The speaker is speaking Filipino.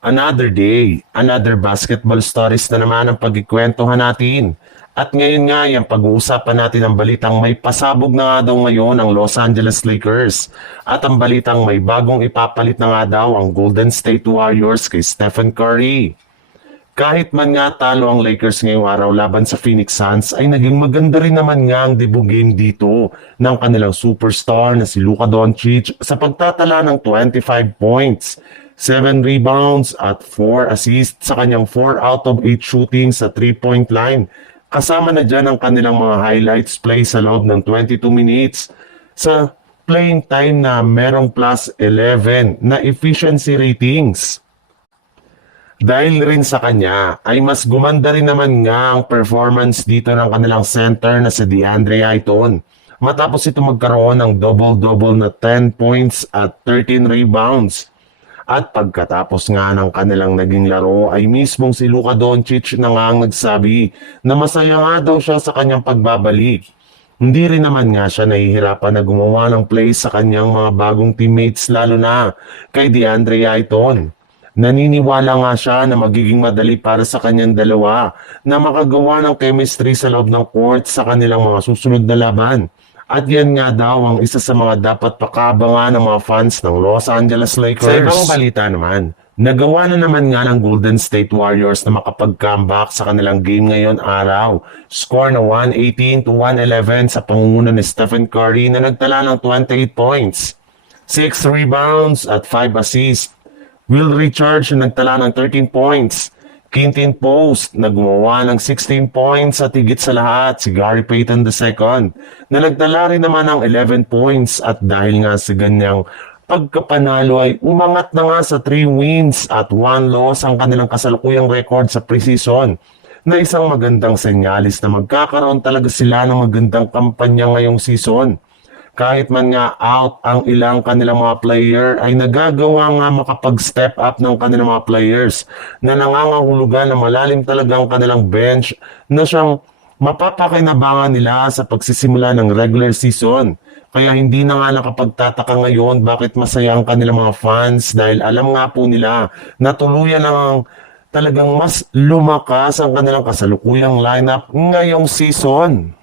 Another day, another basketball stories na naman ang pagkikwentuhan natin. At ngayon nga, yung pag-uusapan natin ang balitang may pasabog na nga daw ngayon ang Los Angeles Lakers. At ang balitang may bagong ipapalit na nga daw ang Golden State Warriors kay Stephen Curry. Kahit man nga talo ang Lakers ngayong araw laban sa Phoenix Suns ay naging maganda rin naman nga ang debut game dito ng kanilang superstar na si Luka Doncic sa pagtatala ng 25 points. 7 rebounds at 4 assists sa kanyang 4 out of 8 shooting sa 3-point line. Kasama na dyan ang kanilang mga highlights play sa loob ng 22 minutes. Sa playing time na merong plus 11 na efficiency ratings. Dahil rin sa kanya ay mas gumanda rin naman nga ang performance dito ng kanilang center na si DeAndre Ayton. Matapos ito magkaroon ng double-double na 10 points at 13 rebounds. At pagkatapos nga ng kanilang naging laro ay mismong si Luka Doncic na nga ang nagsabi na masaya nga daw siya sa kanyang pagbabalik. Hindi rin naman nga siya nahihirapan na gumawa ng plays sa kanyang mga bagong teammates lalo na kay DeAndre Ayton. Naniniwala nga siya na magiging madali para sa kanyang dalawa na makagawa ng chemistry sa loob ng court sa kanilang mga susunod na laban. At yan nga daw ang isa sa mga dapat pakaabangan ng mga fans ng Los Angeles Lakers. Sa ibang balita naman, nagawa na naman nga ng Golden State Warriors na makapag-comeback sa kanilang game ngayon araw. Score na 118-111 sa pangunguna ni Stephen Curry na nagtala ng 28 points, 6 rebounds at 5 assists. Will Richards na nagtala ng 13 points. Quintin Post na gumawa ng 16 points at higit sa lahat si Gary Payton II na nagdala rin naman ng 11 points at dahil nga sa ganyang pagkapanalo ay umangat na nga sa 3 wins at 1 loss ang kanilang kasalukuyang record sa preseason na isang magandang senyalis na magkakaroon talaga sila ng magandang kampanya ngayong season. Kahit man nga out ang ilang kanilang mga player ay nagagawa nga makapag-step up ng kanilang mga players na nangangahulugan na malalim talaga ang kanilang bench na siyang mapapakinabangan nila sa pagsisimula ng regular season. Kaya hindi na nga nakapagtataka ngayon bakit masaya ang kanilang mga fans dahil alam nga po nila na tuluyan ang talagang mas lumakas ang kanilang kasalukuyang lineup ngayong season.